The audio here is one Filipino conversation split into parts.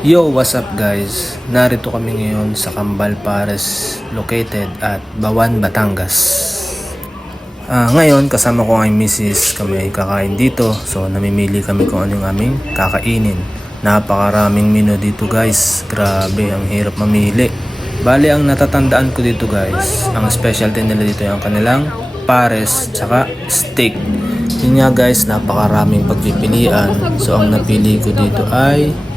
Yo, what's up guys? Narito kami ngayon sa Kambal Pares located at Bawan, Batangas. Ah, ngayon kasama ko ang misis kami kakain dito so namimili kami kung ano yung aming kakainin. Napakaraming menu dito guys. Grabe, ang hirap mamili. Bali, ang natatandaan ko dito guys, ang specialty nila dito yung kanilang pares tsaka steak. Yun nga guys, napakaraming pagpipilian. So ang napili ko dito ay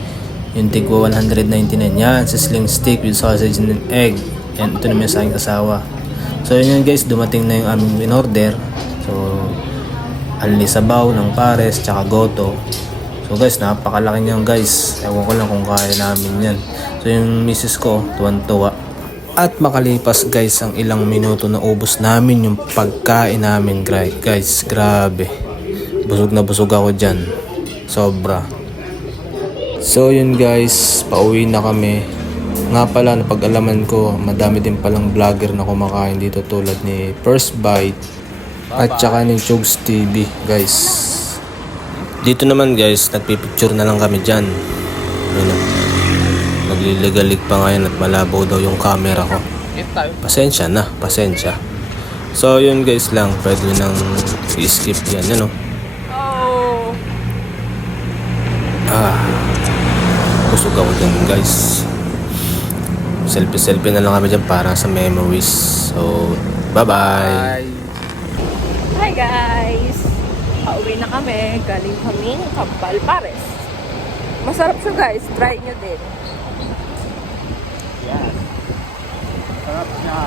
yung tigwa 199 yan, sizzling steak with sausage and egg. Yan, ito naman sa aking asawa. So yun yan guys, dumating na yung aming in-order. So, anli ng pares, tsaka goto. So guys, napakalaki niyan guys. Ewan ko lang kung kaya namin yan. So yung misis ko, tuwan-tuwa. At makalipas guys ang ilang minuto na ubos namin yung pagkain namin guys. Grabe. Busog na busog ako dyan. Sobra. So yun guys, pauwi na kami. Nga pala, napag-alaman ko, madami din palang vlogger na kumakain dito tulad ni First Bite at saka ni Chugs TV guys. Dito naman guys, nagpipicture na lang kami dyan. Yun na. Nagliligalig pa ngayon at malabo daw yung camera ko. Pasensya na, pasensya. So yun guys lang, pwede nang i-skip yan, ano. Oh. Busog ako dyan guys. Selfie-selfie na lang kami dyan para sa memories. So, bye-bye. Hi guys! Pauwi na kami. Galing kaming Kampal Pares. Masarap siya guys. Try nyo din. Yes. Sarap niya.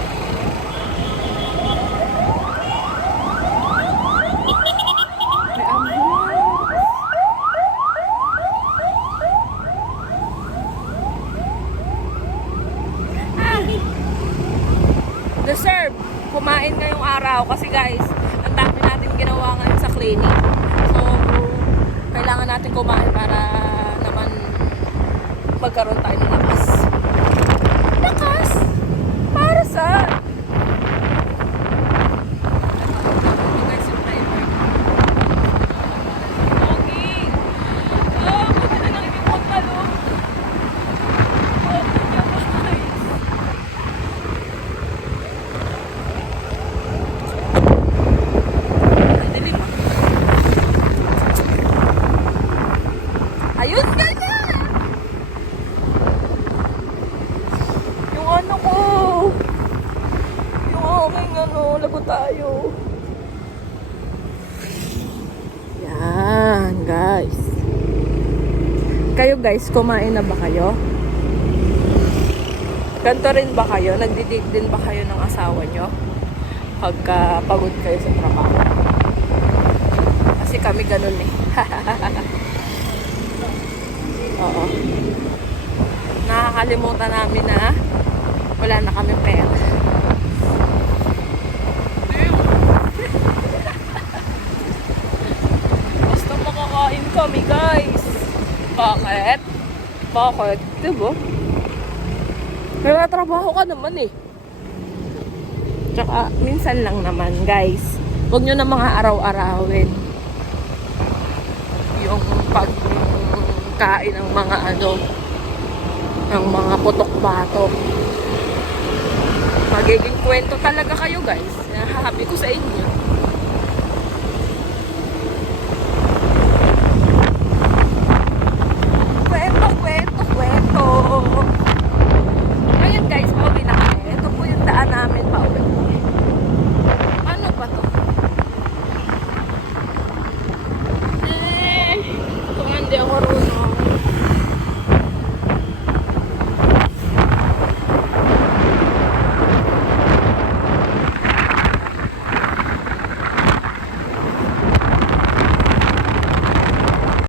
Deserve kumain ngayong araw kasi guys, ang dami natin ginawa ngayon sa clinic. So, kailangan natin kumain para naman magkaroon tayo ng lakas. Lakas? Para sa... Ito guys yung driver. Pogi! Oh, buti na lang hindi mo talo. Oh, guys. Ay, dilim ah. Ayun, ganyan! Yung ano ko! Yung aking ano, lago tayo. Yan, guys. Kayo guys, kumain na ba kayo? Ganto rin ba kayo? Nagdidig din ba kayo ng asawa nyo? Pagka pagod kayo sa trabaho. Kasi kami ganun eh. Oo. Nakakalimutan namin na wala na kami pera. Gusto makakain kami, guys. Bakit? Bakit? Diba? Kaya trabaho ka naman eh. Tsaka, minsan lang naman, guys. Huwag nyo na mga araw-arawin. Yung pagkain ng mga ano, ng mga putok-batok. Magiging kwento talaga kayo, guys. Hahabi ko sa inyo.